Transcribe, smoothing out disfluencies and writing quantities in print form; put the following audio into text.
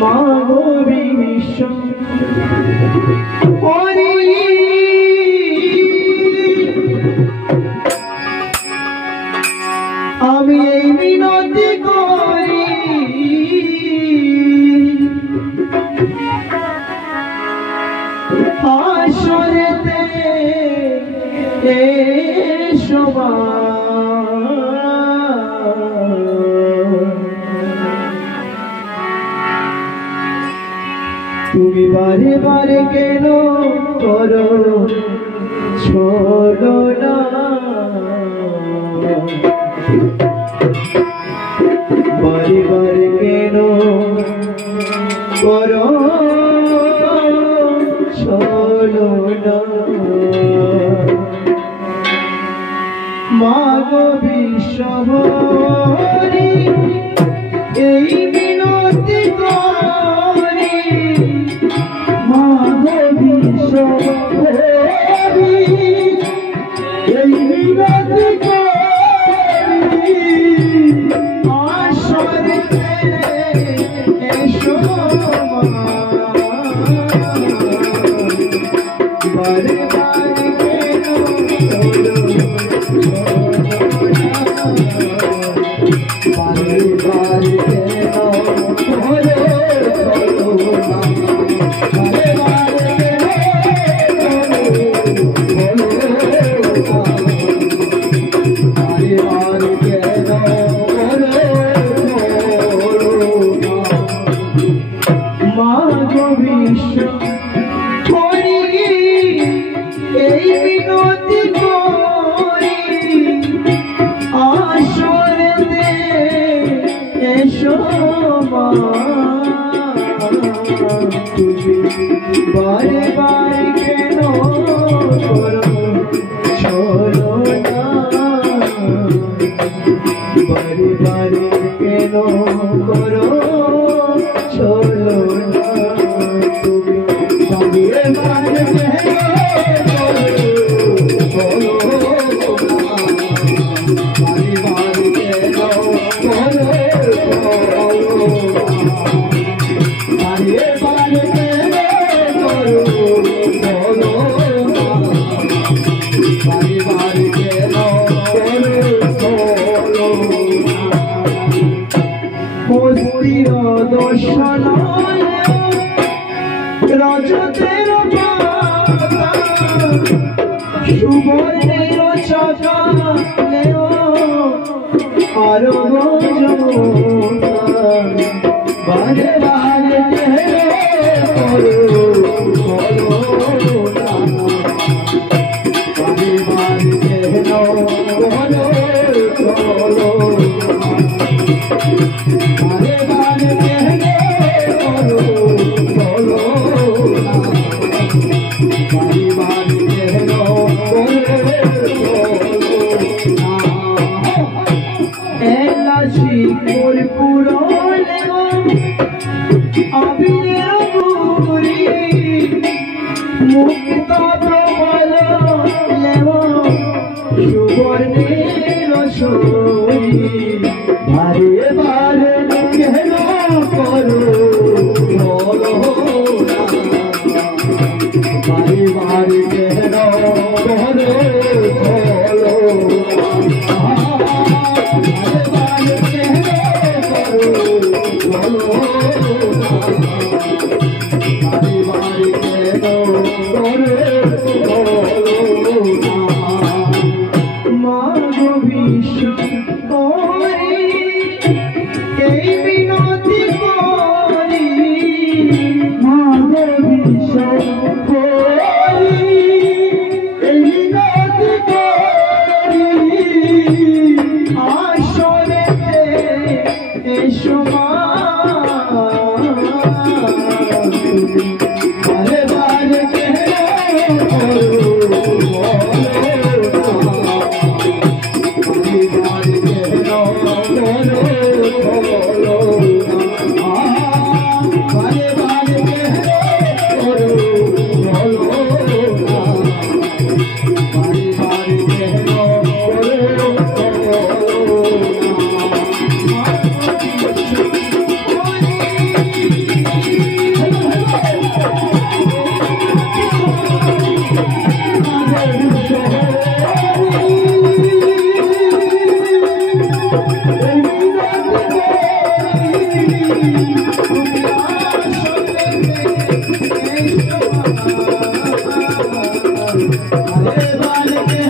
মাগো বিশ্ব হরি আমি এই মিনতি করি আসরেতে এসো মা তুমি বারে বারে কেন করো ছোড়ো না বারে বারে কেন করো ছোড়ো না মাগো বিশ্বহরি এই মিনতি করি মাগো বিশ্বহরি এই মিনতি করি আসরেতে এসো বারে বারে কেন বারে বারে কেন মাগো বিশ্ব হরি এই মিনতি করি আসরেতে এসো মা তুমি বারে বারে কেন করো ছোড়ো না বারে বারে কেন করো ছোড়ো না তুমি বারে বারে কেন করো বারে বারে কেন করো বারে বারে কেন করো বারে বারে কেন হস্তির দর্শন রজতের সুবর্ণের চকালেও আরো বারে বারে করো বারে বারে কেন করো বারে বারে কেন করো বারে বারে কেন এলাচি কর্পূর আবিরের গুরি মুক্ত প্রবল লেব সুবর্ণের সই বারে বারে কেন করো বারে বারে কেন করো মাগো বিশ্ব হরি এই মিনতি করি মাগো বিশ্ব হরি এই মিনতি করি আসরেতে এসো মা अरे बाल के